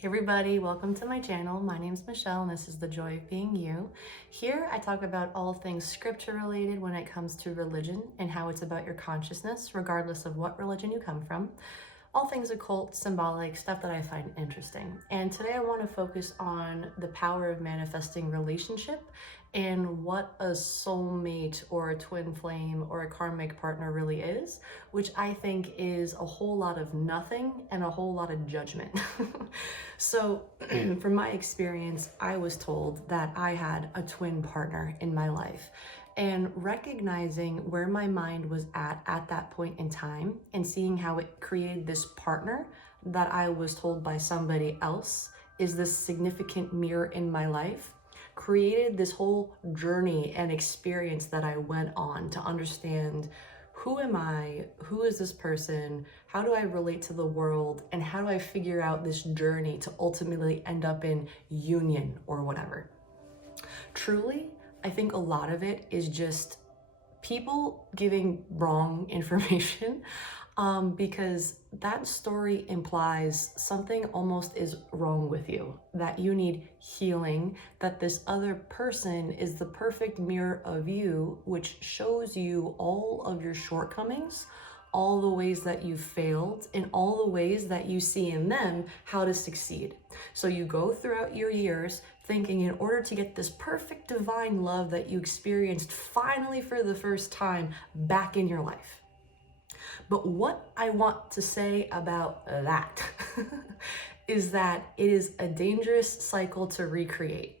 Hey everybody, welcome to my channel. My name is Michelle and this is The Joy of Being You. Here I talk about all things scripture related when it comes to religion and how it's about your consciousness, regardless of what religion you come from. All things occult, symbolic, stuff that I find interesting. And today I want to focus on the power of manifesting relationship and what a soulmate or a twin flame or a karmic partner really is, which I think is a whole lot of nothing and a whole lot of judgment. So from my experience, I was told that I had a twin partner in my life. And recognizing where my mind was at that point in time and seeing how it created this partner that I was told by somebody else is this significant mirror in my life, created this whole journey and experience that I went on to understand who am I, who is this person, how do I relate to the world, and how do I figure out this journey to ultimately end up in union or whatever. Truly, I think a lot of it is just people giving wrong information because that story implies something almost is wrong with you, that you need healing, that this other person is the perfect mirror of you, which shows you all of your shortcomings, all the ways that you failed, and all the ways that you see in them how to succeed. So you go throughout your years thinking in order to get this perfect divine love that you experienced finally for the first time back in your life. But what I want to say about that is that it is a dangerous cycle to recreate.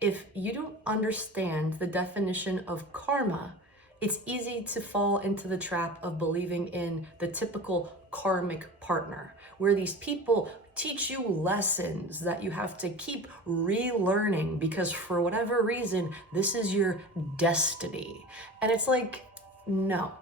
If you don't understand the definition of karma, it's easy to fall into the trap of believing in the typical karmic partner, where these people teach you lessons that you have to keep relearning because for whatever reason, this is your destiny. And it's like, no,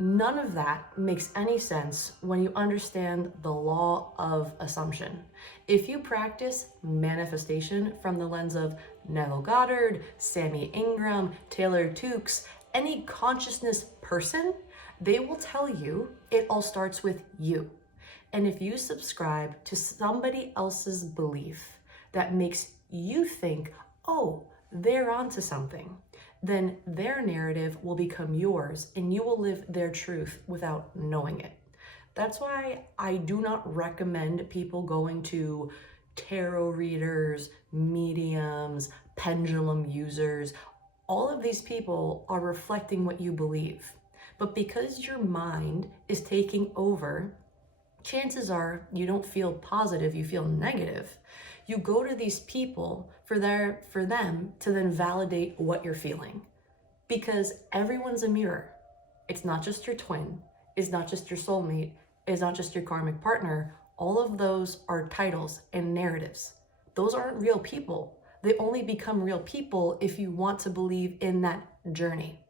none of that makes any sense when you understand the law of assumption. If you practice manifestation from the lens of Neville Goddard, Sammy Ingram, Taylor Tukes, any consciousness person, they will tell you it all starts with you. And if you subscribe to somebody else's belief that makes you think, oh, they're onto something, then their narrative will become yours and you will live their truth without knowing it. That's why I do not recommend people going to tarot readers, mediums, pendulum users. All of these people are reflecting what you believe. But because your mind is taking over, chances are you don't feel positive, you feel negative. You go to these people for them to then validate what you're feeling. Because everyone's a mirror. It's not just your twin, it's not just your soulmate, it's not just your karmic partner. All of those are titles and narratives. Those aren't real people. They only become real people if you want to believe in that journey.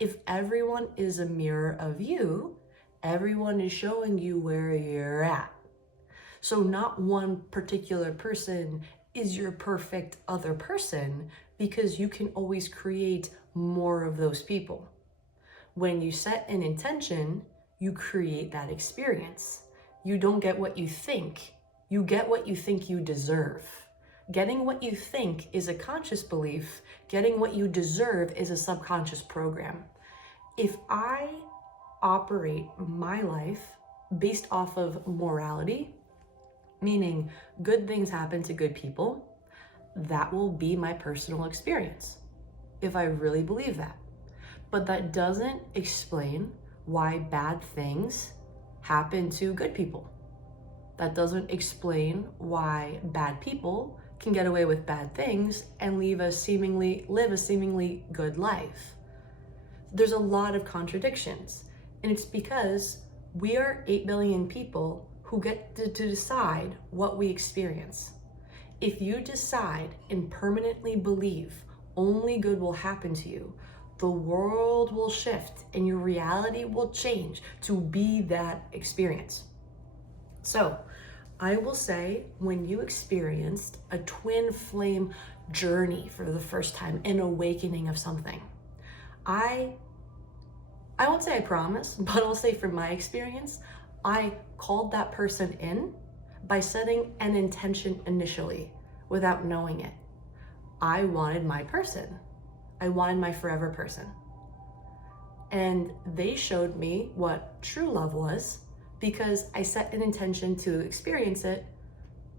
If everyone is a mirror of you, everyone is showing you where you're at. So not one particular person is your perfect other person because you can always create more of those people. When you set an intention, you create that experience. You don't get what you think, you get what you think you deserve. Getting what you think is a conscious belief. Getting what you deserve is a subconscious program. If I operate my life based off of morality, meaning good things happen to good people, that will be my personal experience, if I really believe that. But that doesn't explain why bad things happen to good people. That doesn't explain why bad people can get away with bad things and live a seemingly good life. There's a lot of contradictions, and it's because we are 8 billion people who get to decide what we experience. If you decide and permanently believe only good will happen to you, the world will shift and your reality will change to be that experience. So I will say, when you experienced a twin flame journey for the first time, an awakening of something, I won't say I promise, but I'll say from my experience, I called that person in by setting an intention initially without knowing it. I wanted my person. I wanted my forever person. And they showed me what true love was because I set an intention to experience it,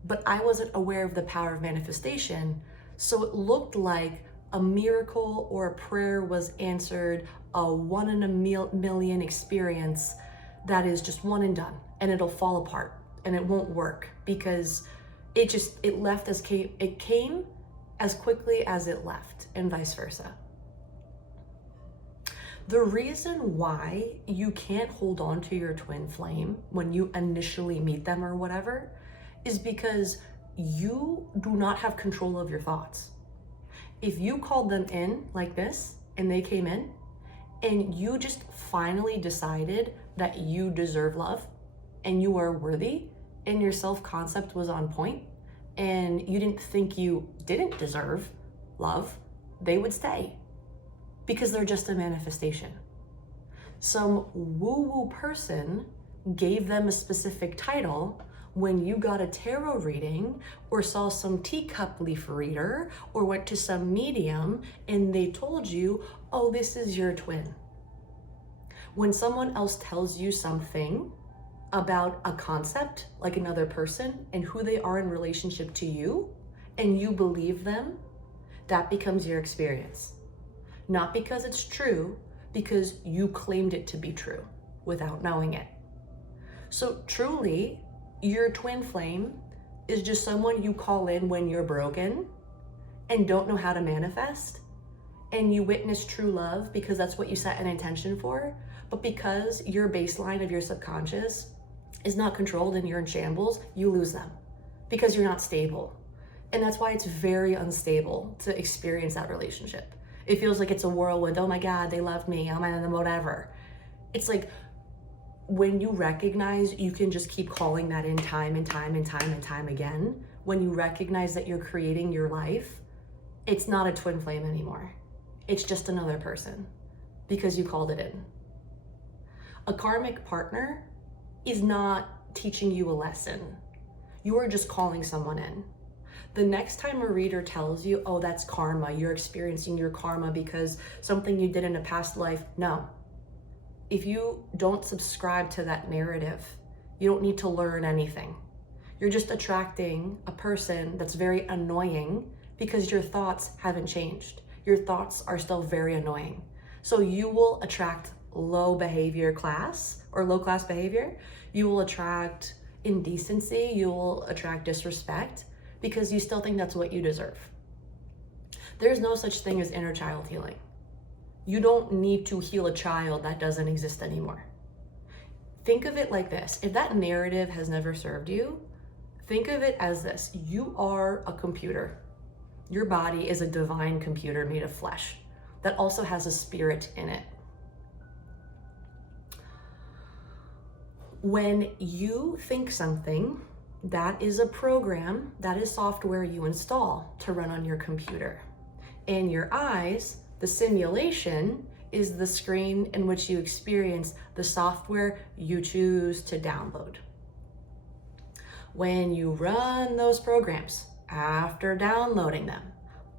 but I wasn't aware of the power of manifestation. So it looked like a miracle or a prayer was answered, a 1 in a million experience that is just one and done, and it'll fall apart and it won't work because it left as it came as quickly as it left, and vice versa. The reason why you can't hold on to your twin flame when you initially meet them or whatever is because you do not have control of your thoughts. If you called them in like this and they came in and you just finally decided that you deserve love and you are worthy and your self-concept was on point and you didn't think you didn't deserve love, they would stay because they're just a manifestation. Some woo-woo person gave them a specific title when you got a tarot reading or saw some teacup leaf reader or went to some medium and they told you, oh, this is your twin. When someone else tells you something about a concept, like another person and who they are in relationship to you, and you believe them, that becomes your experience. Not because it's true, because you claimed it to be true without knowing it. So truly, your twin flame is just someone you call in when you're broken and don't know how to manifest, and you witness true love because that's what you set an intention for, but because your baseline of your subconscious is not controlled and you're in shambles, you lose them because you're not stable. And that's why it's very unstable to experience that relationship. It feels like it's a whirlwind. Oh my God, they love me. I'm in the whatever. It's like when you recognize you can just keep calling that in time and time and time and time again, when you recognize that you're creating your life, it's not a twin flame anymore. It's just another person because you called it in. A karmic partner is not teaching you a lesson. You are just calling someone in. The next time a reader tells you, oh, that's karma, you're experiencing your karma because something you did in a past life, no. If you don't subscribe to that narrative, you don't need to learn anything. You're just attracting a person that's very annoying because your thoughts haven't changed. Your thoughts are still very annoying. So you will attract low class behavior. You will attract indecency. You will attract disrespect because you still think that's what you deserve. There's no such thing as inner child healing. You don't need to heal a child that doesn't exist anymore. Think of it like this. If that narrative has never served you, think of it as this. You are a computer. Your body is a divine computer made of flesh that also has a spirit in it. When you think something, that is a program, that is software you install to run on your computer. And your eyes, the simulation, is the screen in which you experience the software you choose to download. When you run those programs after downloading them,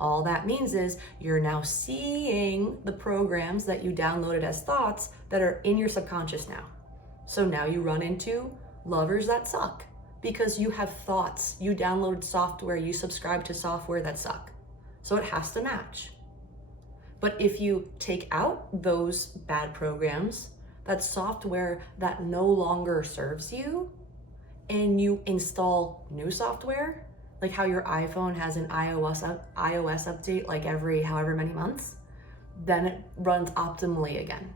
all that means is you're now seeing the programs that you downloaded as thoughts that are in your subconscious now. So now you run into lovers that suck because you have thoughts. You downloaded software, you subscribe to software that suck. So it has to match. But if you take out those bad programs, that software that no longer serves you, and you install new software, like how your iPhone has an iOS update like every however many months, then it runs optimally again.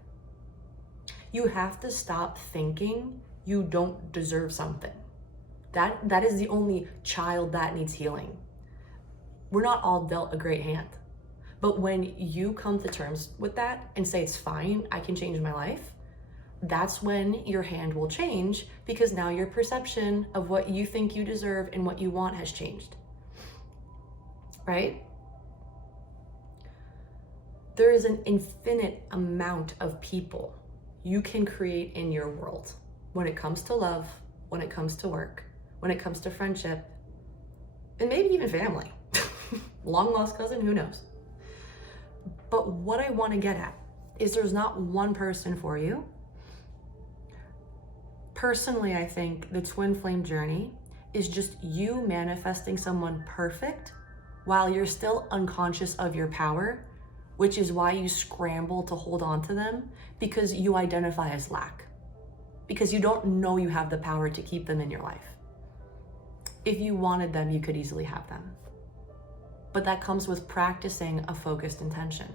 You have to stop thinking you don't deserve something. That is the only child that needs healing. We're not all dealt a great hand. But when you come to terms with that and say, it's fine, I can change my life, that's when your hand will change because now your perception of what you think you deserve and what you want has changed, right? There is an infinite amount of people you can create in your world when it comes to love, when it comes to work, when it comes to friendship, and maybe even family. Long lost cousin, who knows? But what I want to get at is there's not one person for you. Personally, I think the twin flame journey is just you manifesting someone perfect while you're still unconscious of your power, which is why you scramble to hold on to them, because you identify as lack, because you don't know you have the power to keep them in your life. If you wanted them, you could easily have them. But that comes with practicing a focused intention.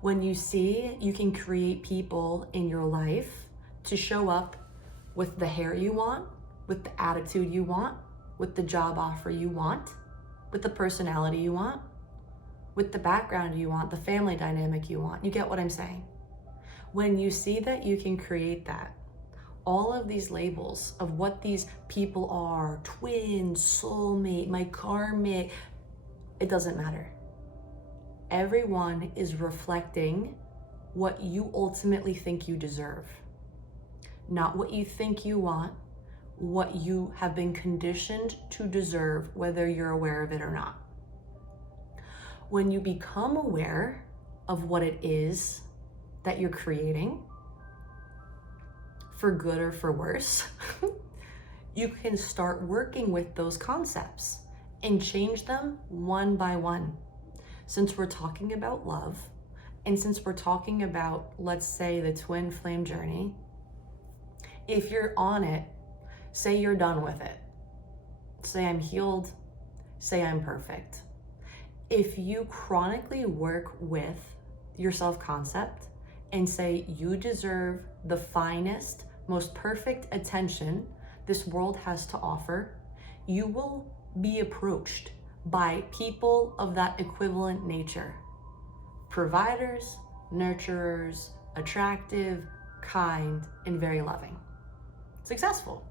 When you see you can create people in your life to show up with the hair you want, with the attitude you want, with the job offer you want, with the personality you want, with the background you want, the family dynamic you want. You get what I'm saying? When you see that you can create that, all of these labels of what these people are, twin, soulmate, my karmic, it doesn't matter. Everyone is reflecting what you ultimately think you deserve, not what you think you want, what you have been conditioned to deserve, whether you're aware of it or not. When you become aware of what it is that you're creating, for good or for worse, you can start working with those concepts and change them one by one. Since we're talking about love, and since we're talking about, let's say, the twin flame journey, if you're on it, say you're done with it. Say I'm healed, say I'm perfect. If you chronically work with your self-concept and say you deserve the finest, most perfect attention this world has to offer, you will be approached by people of that equivalent nature. Providers, nurturers, attractive, kind, and very loving. Successful.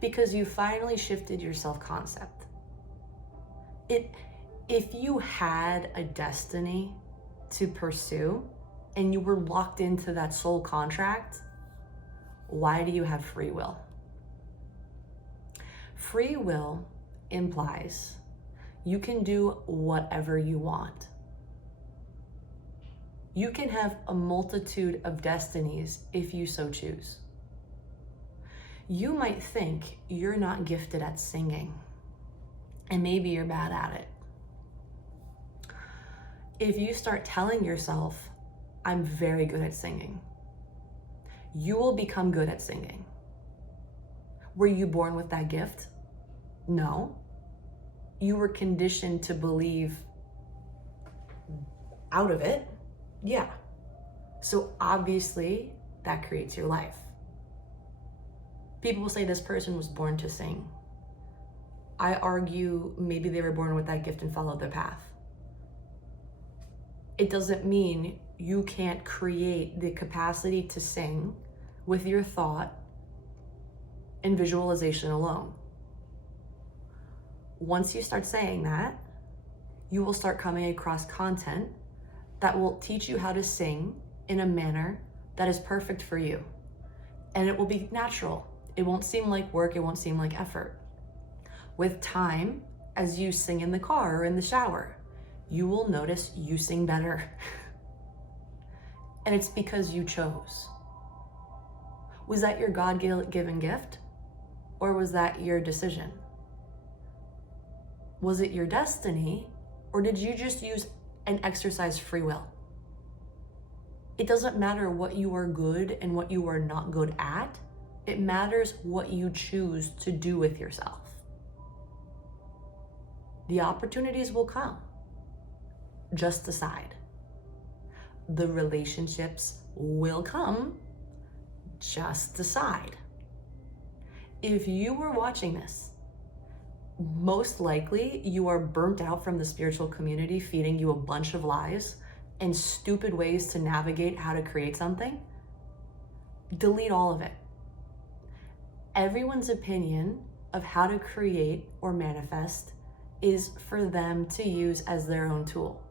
Because you finally shifted your self-concept. If you had a destiny to pursue and you were locked into that soul contract, why do you have free will? Free will implies you can do whatever you want. You can have a multitude of destinies if you so choose. You might think you're not gifted at singing, and maybe you're bad at it. If you start telling yourself, I'm very good at singing, you will become good at singing. Were you born with that gift? No. You were conditioned to believe out of it? Yeah. So obviously that creates your life. People will say this person was born to sing. I argue maybe they were born with that gift and followed their path. It doesn't mean you can't create the capacity to sing with your thought and visualization alone. Once you start saying that, you will start coming across content that will teach you how to sing in a manner that is perfect for you. And it will be natural. It won't seem like work, it won't seem like effort. With time, as you sing in the car or in the shower, you will notice you sing better. And it's because you chose. Was that your God-given gift? Or was that your decision? Was it your destiny? Or did you just use and exercise free will? It doesn't matter what you are good and what you are not good at. It matters what you choose to do with yourself. The opportunities will come. Just decide. The relationships will come. Just decide. If you were watching this, most likely you are burnt out from the spiritual community feeding you a bunch of lies and stupid ways to navigate how to create something. Delete all of it. Everyone's opinion of how to create or manifest is for them to use as their own tool.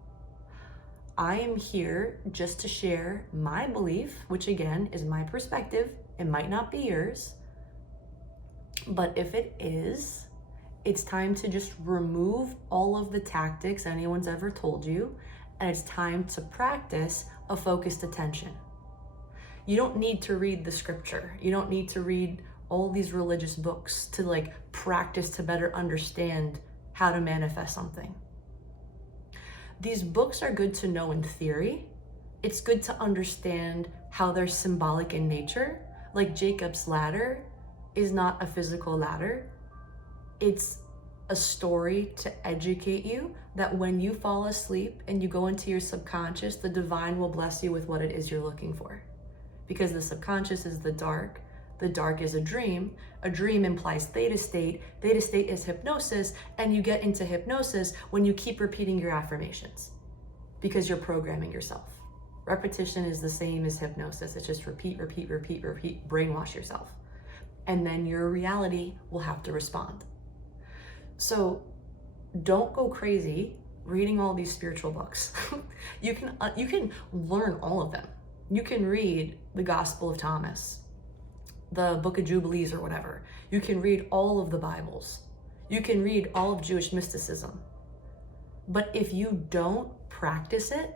I am here just to share my belief, which again is my perspective. It might not be yours. But if it is, it's time to just remove all of the tactics anyone's ever told you, and it's time to practice a focused attention. You don't need to read the scripture. You don't need to read all these religious books to like practice to better understand how to manifest something. These books are good to know in theory. It's good to understand how they're symbolic in nature. Like Jacob's ladder is not a physical ladder. It's a story to educate you that when you fall asleep and you go into your subconscious, the divine will bless you with what it is you're looking for. Because the subconscious is the dark is a dream implies theta state is hypnosis, and you get into hypnosis when you keep repeating your affirmations because you're programming yourself. Repetition is the same as hypnosis. It's just repeat, brainwash yourself. And then your reality will have to respond. So don't go crazy reading all these spiritual books. You can learn all of them. You can read the Gospel of Thomas, the Book of Jubilees or whatever. You can read all of the Bibles. You can read all of Jewish mysticism. But if you don't practice it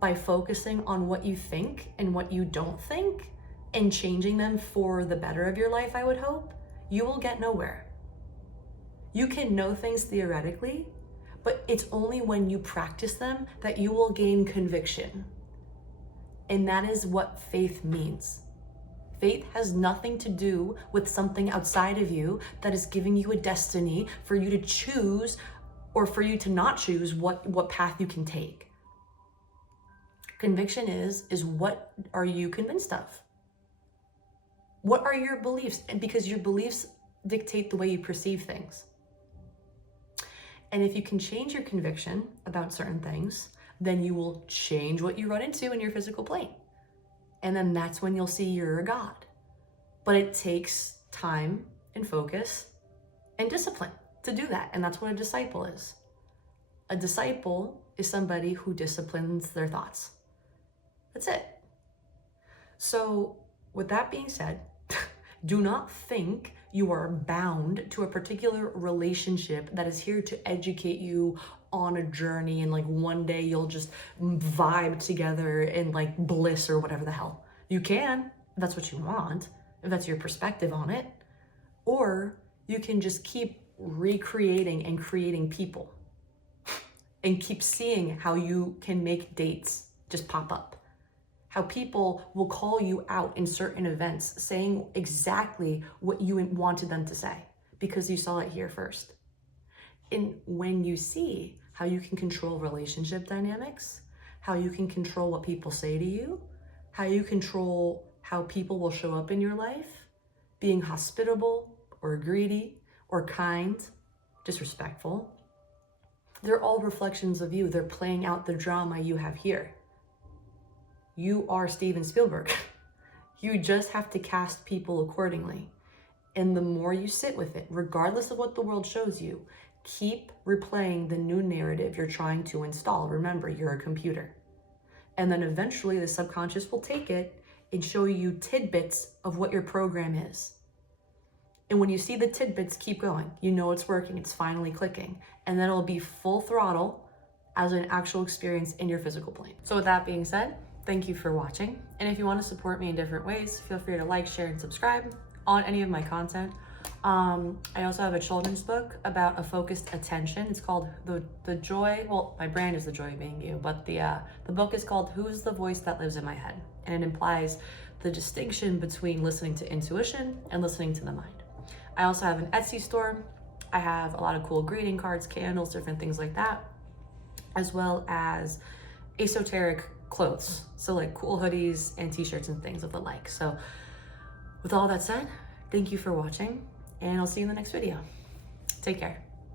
by focusing on what you think and what you don't think and changing them for the better of your life, I would hope, you will get nowhere. You can know things theoretically, but it's only when you practice them that you will gain conviction. And that is what faith means. Faith has nothing to do with something outside of you that is giving you a destiny for you to choose or for you to not choose what path you can take. Conviction is what are you convinced of? What are your beliefs? And because your beliefs dictate the way you perceive things. And if you can change your conviction about certain things, then you will change what you run into in your physical plane. And then that's when you'll see you're a God. But it takes time and focus and discipline to do that. And that's what a disciple is. A disciple is somebody who disciplines their thoughts. That's it. So with that being said, do not think you are bound to a particular relationship that is here to educate you on a journey and like one day you'll just vibe together in like bliss or whatever the hell. You can, if that's what you want, if that's your perspective on it. Or you can just keep recreating and creating people and keep seeing how you can make dates just pop up. How people will call you out in certain events saying exactly what you wanted them to say because you saw it here first. And when you see how you can control relationship dynamics, how you can control what people say to you, how you control how people will show up in your life, being hospitable or greedy or kind, disrespectful, they're all reflections of you. They're playing out the drama you have here. You are Steven Spielberg. You just have to cast people accordingly. And the more you sit with it, regardless of what the world shows you, keep replaying the new narrative you're trying to install. Remember, you're a computer. And then eventually the subconscious will take it and show you tidbits of what your program is. And when you see the tidbits, keep going. You know it's working, it's finally clicking. And then it'll be full throttle as an actual experience in your physical plane. So with that being said, thank you for watching. And if you want to support me in different ways, feel free to like, share, and subscribe on any of my content. I also have a children's book about a focused attention. It's called The Joy, well, my brand is The Joy of Being You, but the book is called Who's the Voice That Lives in My Head? And it implies the distinction between listening to intuition and listening to the mind. I also have an Etsy store. I have a lot of cool greeting cards, candles, different things like that, as well as esoteric clothes. So like cool hoodies and t-shirts and things of the like. So with all that said, thank you for watching and I'll see you in the next video. Take care.